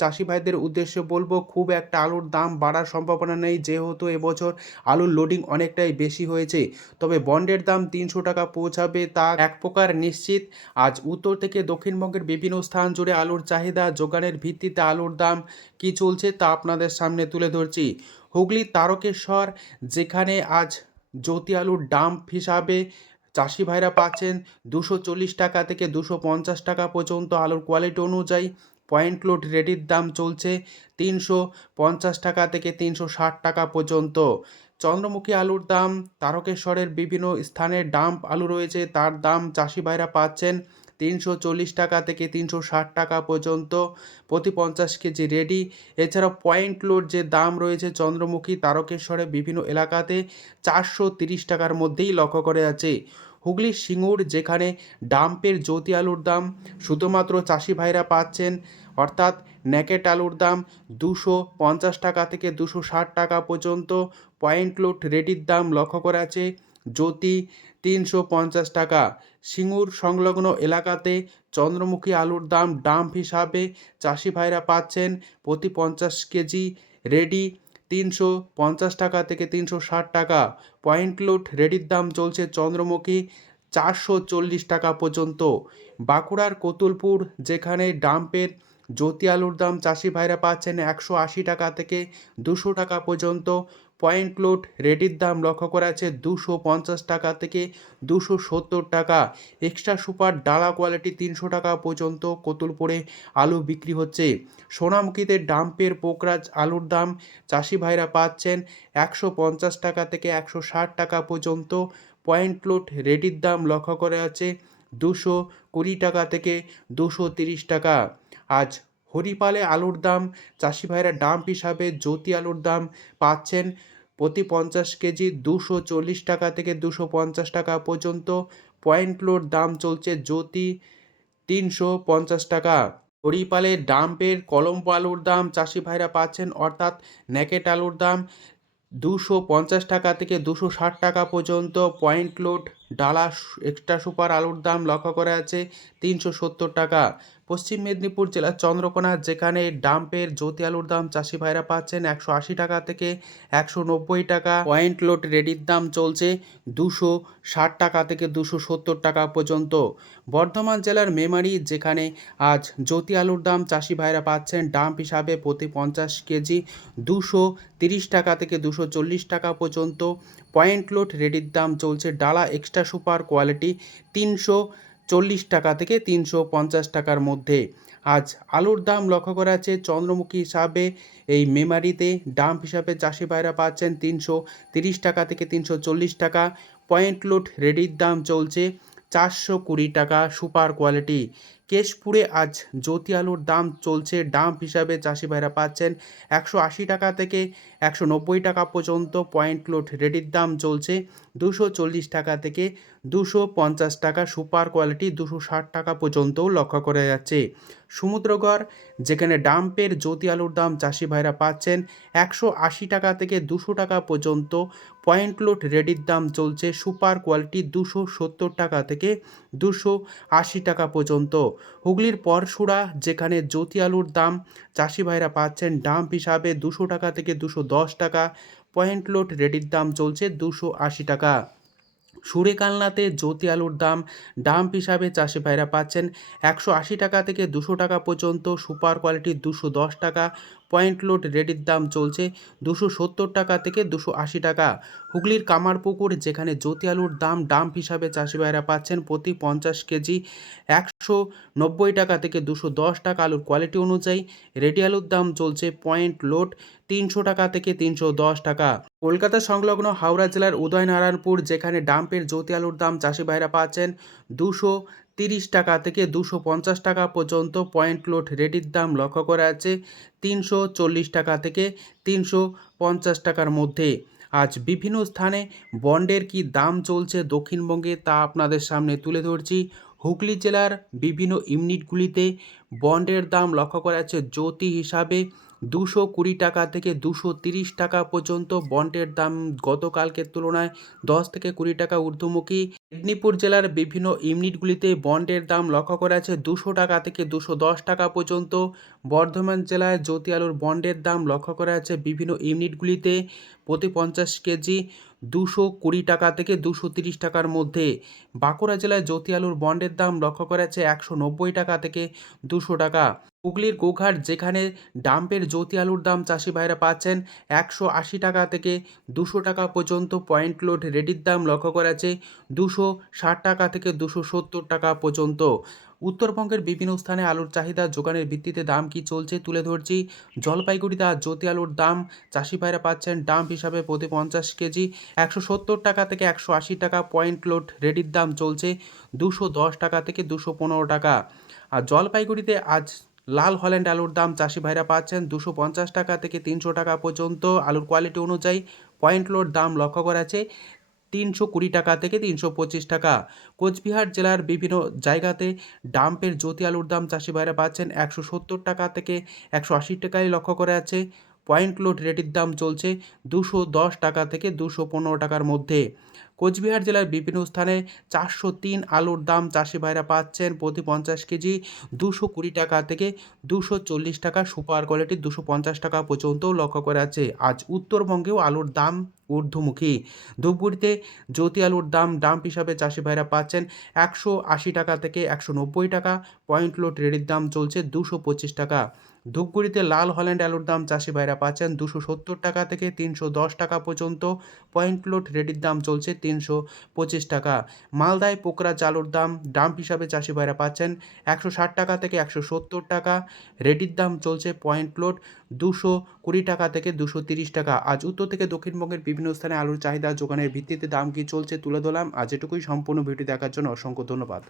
চাষি ভাইদের উদ্দেশ্যে বলবো, খুব একটা আলুর দাম বাড়ার সম্ভাবনা নেই, যেহেতু এবছর আলুর লোডিং অনেকটাই বেশি হয়েছে। তবে বন্ডের দাম 300 টাকা পৌঁছাবে তা এক প্রকার নিশ্চিত। আজ উত্তর থেকে দক্ষিণবঙ্গের বিভিন্ন স্থান জুড়ে আলুর চাহিদা যোগানের ভিত্তিতে আলুর দাম কী চলছে তা আপনাদের সামনে তুলে ধরছি। হুগলির তারকেশ্বর, যেখানে আজ জ্যোতি আলুর ডাম্প হিসাবে চাষি ভাইরা পাচ্ছেন 240 টাকা থেকে 250 টাকা পর্যন্ত। আলুর কোয়ালিটি অনুযায়ী পয়েন্ট লোড রেডির দাম চলছে 350 টাকা থেকে 360 টাকা পর্যন্ত। চন্দ্রমুখী আলুর দাম, তারকেশ্বরের বিভিন্ন স্থানে ডাম্প আলু রয়েছে, তার দাম চাষি ভাইরা পাচ্ছেন 340 টাকা থেকে 360 টাকা পর্যন্ত প্রতি 50 কেজি রেডি। এছাড়াও পয়েন্ট লোড যে দাম রয়েছে চন্দ্রমুখী তারকেশ্বরে বিভিন্ন এলাকাতে 430 টাকার মধ্যেই লক্ষ্য করে আছে। হুগলির সিঙ্গুর, যেখানে ডাম্পের জ্যোতি আলুর দাম শুধুমাত্র চাষি ভাইরা পাচ্ছেন, অর্থাৎ ন্যাকেট আলুর দাম 250 টাকা থেকে 260 টাকা পর্যন্ত। পয়েন্ট লোড রেডির দাম লক্ষ্য করা আছে জ্যোতি 350 টাকা। সিঙ্গুর সংলগ্ন এলাকাতে চন্দ্রমুখী আলুর দাম ডাম্প হিসাবে চাষি ভাইরা পাচ্ছেন প্রতি 50 কেজি রেডি 350 টাকা থেকে 360 টাকা। পয়েন্ট লোড রেডির দাম চলছে চন্দ্রমুখী 440 টাকা পর্যন্ত। বাঁকুড়ার কতুলপুর, যেখানে ডাম্পের জ্যোতি আলুর দাম চাষি ভাইরা পাচ্ছেন 180 টাকা থেকে 200 টাকা পর্যন্ত। পয়েন্ট লোড রেডির দাম লক্ষ্য করা আছে 250 টাকা থেকে 270 টাকা। এক্সট্রা সুপার ডালা কোয়ালিটি 300 টাকা পর্যন্ত কতুলপুরে আলু বিক্রি হচ্ছে। সোনামুখীতে ডাম্পের পোকরাজ আলুর দাম চাষি ভাইরা পাচ্ছেন 150 টাকা থেকে 160 টাকা পর্যন্ত। পয়েন্ট লোড রেডির দাম লক্ষ্য করা আছে 220 টাকা থেকে 230 টাকা। আজ হরিপালে আলুর দাম চাষি ভাইরা ডাম্প হিসাবে জ্যোতি আলুর দাম পাচ্ছেন প্রতি 50 কেজি 240 টাকা থেকে 250 টাকা পর্যন্ত। পয়েন্ট লোড দাম চলছে জ্যোতি 350 টাকা। হরিপালে ডাম্পের কলম্বো আলুর দাম চাষি ভাইরা পাচ্ছেন, অর্থাৎ ন্যাকেট আলুর দাম 250 টাকা থেকে 260 টাকা পর্যন্ত। পয়েন্ট লোড ডালা এক্সট্রা সুপার আলুর দাম লক্ষ্য করা আছে 370 টাকা। পশ্চিম মেদিনীপুর জেলার চন্দ্রকোনা, যেখানে ডাম্পের জ্যোতি আলুর দাম চাষি ভাইরা পাচ্ছেন 180 টাকা থেকে 190 টাকা। পয়েন্ট লোড রেডির দাম চলছে 260 টাকা থেকে 270 টাকা পর্যন্ত। বর্ধমান জেলার মেমারি, যেখানে আজ জ্যোতি আলুর দাম চাষি ভাইরা পাচ্ছেন ডাম্প হিসাবে প্রতি 50 কেজি 230 টাকা থেকে 240 টাকা পর্যন্ত। পয়েন্ট লোড রেডির দাম চলছে ডালা এক্সট্রা সুপার কোয়ালিটি 340 টাকা থেকে 350 টাকার মধ্যে। আজ আলুর দাম লক্ষ্য করা আছে চন্দ্রমুখী হিসাবে এই মেমারিতে ডাম্প হিসাবে চাষি ভাইরা পাচ্ছেন 330 টাকা থেকে 340 টাকা। পয়েন্ট লোড রেডির দাম চলছে 420 টাকা সুপার কোয়ালিটি। কেশপুরে আজ জ্যোতি আলুর দাম চলছে ডাম্প হিসাবে চাষি ভাইরা পাচ্ছেন 180 টাকা থেকে 190 টাকা পর্যন্ত। পয়েন্ট লোড রেডির দাম চলছে 240 টাকা থেকে 250 টাকা সুপার কোয়ালিটি 260 টাকা পর্যন্তও লক্ষ্য করা যাচ্ছে। সমুদ্রগড়, যেখানে ডাম্পের জ্যোতি আলুর দাম চাষি ভাইরা পাচ্ছেন 180 টাকা থেকে 200 টাকা পর্যন্ত। পয়েন্ট লোড রেডির দাম চলছে সুপার কোয়ালিটি 270 টাকা থেকে 280 টাকা পর্যন্ত। হুগলির পরশুরা, যেখানে জ্যোতি আলুর দাম চাষি ভাইরা পাচ্ছেন ডাম্প হিসাবে 200 টাকা থেকে 210 টাকা। পয়েন্ট লোড রেডির দাম চলছে 280 টাকা। সুরেকালনাতে জ্যোতি আলুর দাম ডাম্প হিসাবে চাষি ভাইরা পাচ্ছেন 180 টাকা থেকে 200 টাকা পর্যন্ত। সুপার কোয়ালিটি 210 টাকা। পয়েন্ট লোড রেডির দাম চলছে 270 টাকা থেকে 280 টাকা। হুগলির কামারপুকুর, যেখানে জ্যোতি আলুর দাম ডাম্প হিসাবে চাষি ভাইরা পাচ্ছেন প্রতি 50 কেজি 190 টাকা থেকে 210 টাকা। আলুর কোয়ালিটি অনুযায়ী রেডি আলুর দাম চলছে পয়েন্ট লোড 300 টাকা থেকে 310 টাকা। কলকাতা সংলগ্ন হাওড়া জেলার উদয়নারায়ণপুর, যেখানে ডাম্পের জ্যোতি আলুর দাম চাষি ভাইরা পাচ্ছেন 230 টাকা থেকে 250 টাকা পর্যন্ত। পয়েন্ট লোড রেডির দাম লক্ষ্য করা আছে 340 টাকা থেকে 350 টাকার মধ্যে। আজ বিভিন্ন স্থানে বন্ডের কি দাম চলছে দক্ষিণবঙ্গে তা আপনাদের সামনে তুলে ধরছি। হুগলি জেলার বিভিন্ন ইউনিটগুলিতে বন্ডের দাম লক্ষ্য করা যাচ্ছে জ্যোতি হিসাবে 220 টাকা থেকে 230 টাকা পর্যন্ত বন্ডের দাম গতকালকের তুলনায় 10 থেকে 20 টাকা ঊর্ধ্বমুখী। মেদিনীপুর জেলার বিভিন্ন ইউনিটগুলিতে বন্ডের দাম লক্ষ্য করা আছে 200 টাকা থেকে 210 টাকা পর্যন্ত। বর্ধমান জেলায় জ্যোতি আলুর বন্ডের দাম লক্ষ্য করা আছে বিভিন্ন ইউনিটগুলিতে প্রতি 50 কেজি 220 টাকা থেকে 230 টাকার মধ্যে। বাঁকুড়া জেলায় জ্যোতি আলুর বন্ডের দাম লক্ষ্য করা আছে 190 টাকা থেকে 200 টাকা। হুগলির গোঘাট যেখানে ডাম্পের জ্যোতি আলুর দাম চাষি ভাইরা পাচ্ছেন 180 টাকা থেকে 200 টাকা পর্যন্ত। পয়েন্ট লোড রেডির দাম লক্ষ্য করা আছে 260 টাকা থেকে 270 টাকা পর্যন্ত। উত্তরবঙ্গের বিভিন্ন স্থানে আলুর চাহিদা যোগানের ভিত্তিতে দাম কি চলছে তুলে ধরছি। জলপাইগুড়িতে আজ জ্যোতি আলুর দাম চাষি ভাইরা পাচ্ছেন ডাম্প হিসাবে প্রতি 50 কেজি 170 টাকা থেকে 180 টাকা। পয়েন্ট লোড রেডির দাম চলছে 210 টাকা থেকে 215 টাকা। আর জলপাইগুড়িতে আজ লাল হল্যান্ড আলুর দাম চাষি ভাইরা পাচ্ছেন 250 টাকা থেকে 300 টাকা পর্যন্ত আলুর কোয়ালিটি অনুযায়ী। পয়েন্ট লোড দাম লক্ষ্য করা আছে 320 টাকা থেকে 325 টাকা। কোচবিহার জেলার বিভিন্ন জায়গাতে ডাম্পের জ্যোতি আলুর দাম চাষি ভাইরা পাচ্ছেন 170 টাকা থেকে 180 টাকায় লক্ষ্য করা আছে। পয়েন্ট লোড রেটির দাম চলছে 210 টাকা থেকে 215 টাকার মধ্যে। কোচবিহার জেলার বিভিন্ন স্থানে 403 আলুর দাম চাষি ভাইরা পাচ্ছেন প্রতি 50 কেজি 220 টাকা থেকে 240 টাকা। সুপার কোয়ালিটির 250 টাকা পর্যন্তও লক্ষ্য করা আছে। আজ উত্তরবঙ্গেও আলুর দাম ঊর্ধ্বমুখী। ধূপগুড়িতে জ্যোতি আলুর দাম ডাম্প হিসাবে চাষি ভাইরা পাচ্ছেন 180 টাকা থেকে 190 টাকা। পয়েন্ট লোড রেডির দাম চলছে 225 টাকা। ধূপগুড়িতে লাল হল্যান্ড আলুর দাম চাষি ভাইরা পাচ্ছেন 270 টাকা থেকে 310 টাকা পর্যন্ত। পয়েন্ট লোড রেডির দাম চলছে 325 টাকা। মালদায় পোকরাজ আলুর দাম ডাম্প হিসাবে চাষি ভাইরা পাচ্ছেন 160 টাকা থেকে 170 টাকা। রেডির দাম চলছে পয়েন্ট লোড 220 টাকা থেকে 230 টাকা। আজ উত্তর থেকে দক্ষিণবঙ্গের বিভিন্ন স্থানে আলুর চাহিদা যোগানের ভিত্তিতে দাম কি চলছে তুলে ধরলাম। আজ এটুকুই। সম্পূর্ণ ভিডিও দেখার জন্য অসংখ্য ধন্যবাদ।